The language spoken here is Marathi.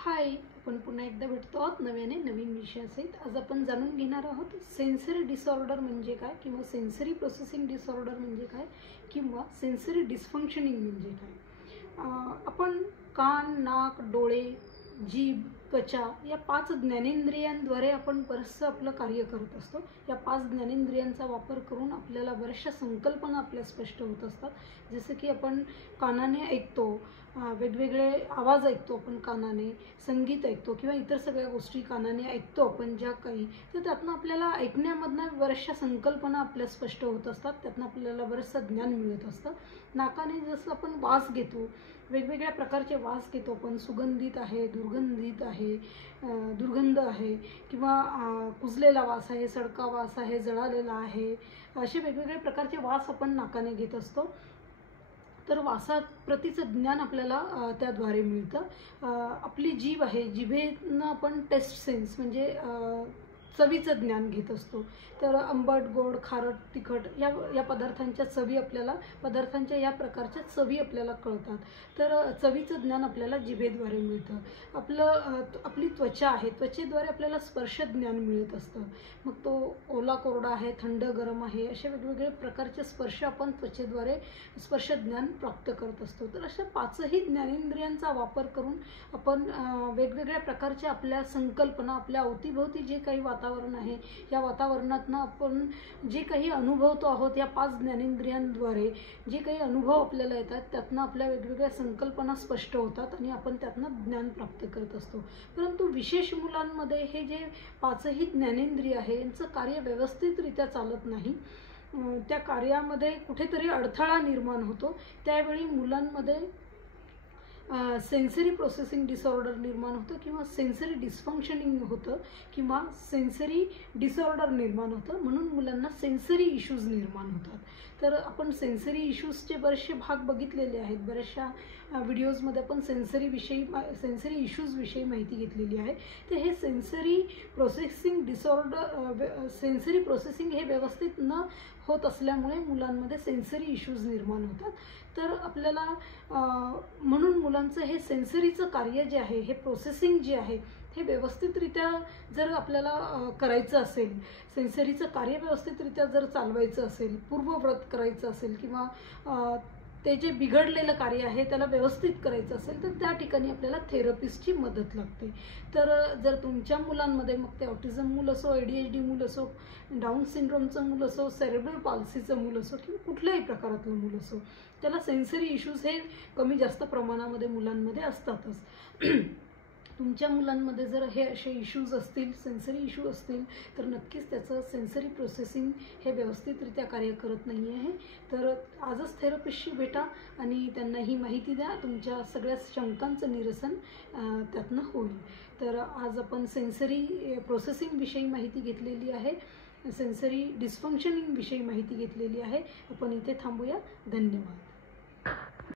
हाय, आपण पुन्हा एकदा भेटतो आहोत नव्याने नवीन विषयासहित। आज आपण जाणून घेणार आहोत सेन्सरी डिसऑर्डर म्हणजे काय किंवा सेन्सरी प्रोसेसिंग डिसऑर्डर म्हणजे काय किंवा सेन्सरी डिसफंक्शनिंग म्हणजे काय। आपण कान, नाक, डोळे, जीभ, त्वचा या 5 ज्ञानेंद्रियांद्वारे आपण बरंचसं आपलं कार्य करत असतो। या 5 ज्ञानेंद्रियांचा वापर करून आपल्याला बऱ्याचशा संकल्पना आपल्या स्पष्ट होत असतात। जसं की आपण कानाने ऐकतो, वेगवेगळे आवाज ऐकतो, आपण कानाने संगीत ऐकतो किंवा इतर सगळ्या गोष्टी कानाने ऐकतो आपण ज्या काही, तर त्यातनं आपल्याला ऐकण्यामधनं बऱ्याचशा संकल्पना आपल्या स्पष्ट होत असतात, त्यातनं आपल्याला बरंचसं ज्ञान मिळत असतं। नाकाने जसं आपण वास घेतो, वेगवेगळ्या प्रकारचे वास घेतो आपण, सुगंधित आहे, दुर्गंधित आहे, दुर्गंध आहे किंवा कुजलेला वास आहे, सडका वास आहे, जळालेला आहे, असे वेगवेगळे प्रकारचे वास आपण नाकाने घेत असतो। तर वासाप्रतीचं ज्ञान आपल्याला त्याद्वारे मिळतं। आपली जीभ आहे, जिभेनं आपण टेस्ट सेन्स म्हणजे चवीचं ज्ञान घेत असतो। तर आंबट, गोड, खारट, तिखट या पदार्थांच्या चवी आपल्याला, पदार्थांच्या या प्रकारच्या चवी आपल्याला कळतात। तर चवीचं ज्ञान आपल्याला जिभेद्वारे मिळतं। आपली त्वचा आहे, त्वचेद्वारे आपल्याला स्पर्श ज्ञान मिळत असतं। मग तो ओला कोरडा आहे, थंड गरम आहे, असे वेगवेगळे प्रकारचे स्पर्श आपण त्वचेद्वारे स्पर्श ज्ञान प्राप्त करत असतो। तर अशा 5ही ज्ञानेंद्रियांचा वापर करून आपण वेगवेगळ्या प्रकारच्या आपल्या संकल्पना, आपल्या अवतीभोवती जे काही वातावरण आहे, या वातावरणातनं आपण जे काही अनुभवतो आहोत, या 5 ज्ञानेंद्रियांद्वारे जे काही अनुभव आपल्याला येतात, त्यातनं आपल्या वेगवेगळ्या संकल्पना स्पष्ट होतात आणि आपण त्यातनं ज्ञान प्राप्त करत असतो। परंतु विशेष मुलांमध्ये हे जे 5ही ज्ञानेंद्रिय आहे, यांचं कार्य व्यवस्थितरित्या चालत नाही। त्या कार्यामध्ये कुठेतरी अडथळा निर्माण होतो। त्यावेळी मुलांमध्ये सेन्सरी प्रोसेसिंग डिसऑर्डर निर्माण होतं किंवा सेन्सरी डिसफंक्शनिंग होतं किंवा सेन्सरी डिसऑर्डर निर्माण होतं, म्हणून मुलांना सेन्सरी इश्यूज निर्माण होतात। तर आपण सेन्सरी इश्यूजचे बरेचसे भाग बघितलेले आहेत, बऱ्याचशा व्हिडिओजमध्ये आपण सेन्सरी इश्यूजविषयी माहिती घेतलेली आहे। तर हे sensory processing disorder, sensory processing हे व्यवस्थित न होत असल्यामुळे मुलांमध्ये सेन्सरी इश्यूज निर्माण होतात। तर आपल्याला म्हणून मुलांचं हे सेन्सरीचं कार्य जे आहे, हे प्रोसेसिंग जे आहे, हे व्यवस्थितरित्या जर आपल्याला करायचं असेल, सेन्सरीचं कार्य व्यवस्थितरित्या जर चालवायचं असेल, पूर्वव्रत करायचं असेल किंवा ते जे बिघडलेलं कार्य आहे त्याला व्यवस्थित करायचं असेल, तर त्या ठिकाणी आपल्याला थेरपिस्टची मदत लागते। तर जर तुमच्या मुलांमध्ये, मग ते ऑटिझम मूल असो, ADHD मूल असो, डाऊन सिंड्रोमचं मूल असो, सेरेब्रल पाल्सीचं मूल असो किंवा कुठल्याही प्रकारातलं मूल असो, त्याला सेन्सरी इश्यूज हे कमी जास्त प्रमाणामध्ये मुलांमध्ये असतातच। तुमच्या मुलांमध्ये जर हे असे इश्यूज असतील, सेन्सरी इश्यू असतील, तर नक्कीच त्याचं सेन्सरी प्रोसेसिंग हे व्यवस्थितरित्या कार्य करत नाही आहे। तर आजच थेरपिस्टशी भेटा आणि त्यांना ही माहिती द्या, तुमच्या सगळ्या शंकांचं निरसन त्यातनं होईल। तर आज आपण सेन्सरी प्रोसेसिंगविषयी माहिती घेतलेली आहे, सेन्सरी डिसफंक्शनिंगविषयी माहिती घेतलेली आहे। आपण इथे थांबूया। धन्यवाद।